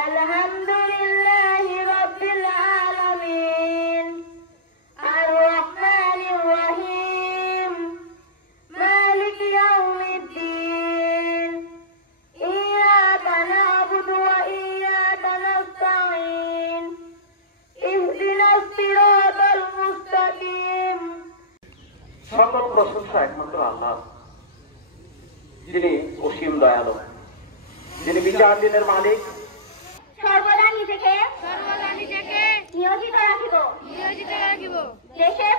আলহামদুলিল্লাহি রাব্বিল আলামিন আর রহমানির রহিম মালিকি ইয়াউমিদ্দিন ইয়্যাকা না'বুদু ওয়া ইয়্যাকা নাস্তাঈন ইহদিনাস সিরাতাল মুস্তাকিম। সকল প্রশংসা একমাত্র আল্লাহ, যিনি অসীম দয়ালু, যিনি বিচার দিনের মালিক। সর্বদা নিজেকে নিয়োজিত রাখিব, দেশের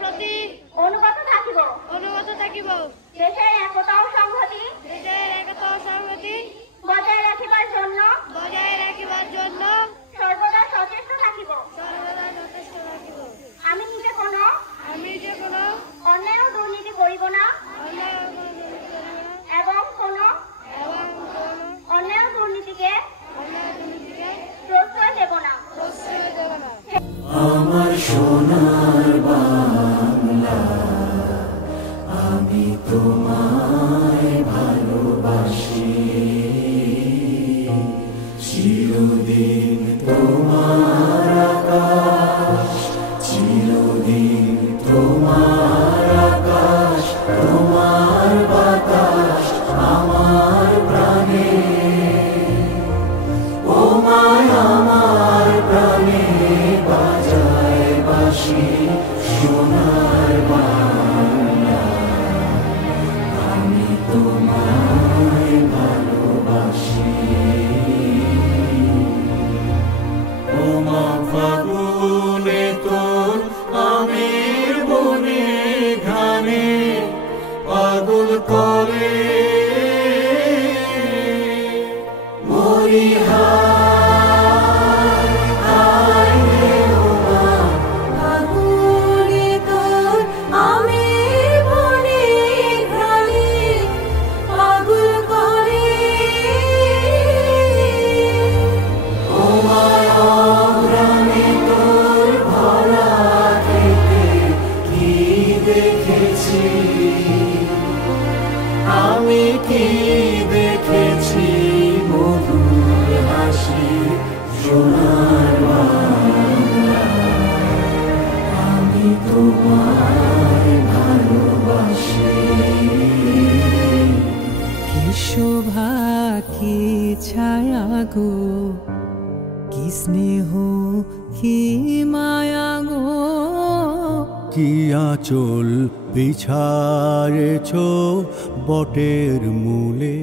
প্রতি অনুগত থাকিব, দেশের একতা ও সংহতি বজায় রাখিবার জন্য সর্বদা সচেষ্ট থাকিব। আমি নিজে কোনো অন্যায় ও দুর্নীতি করিব না এবং কোনো অন্যায় ও দুর্নীতিকে প্রশ্রয় দেব না। আমার সোনার বাংলা, আমি তোমায় ভালোবাসি, চিরদিন তোমার আকাশ, চিরদিন তোমার আকাশ, তোমার বাতাস আমার প্রাণে, ও মায় আমার প্রাণে বাজায় বাঁশি সোনার বাংলা, আমি তোমায় ভালোবাসি। ও মা ফাগুনে তোর আমের বনে ঘানে পাগল করে মরিহা। আমি কি দেখেছি মধুর হাসি সোনার বাংলা, আমি তোমায় ভালোবাসি। কি শোভা কি ছায়া গো, কি স্নেহ কি মায়া গো, কি আঁচল বিছায়েছ বটের মূলে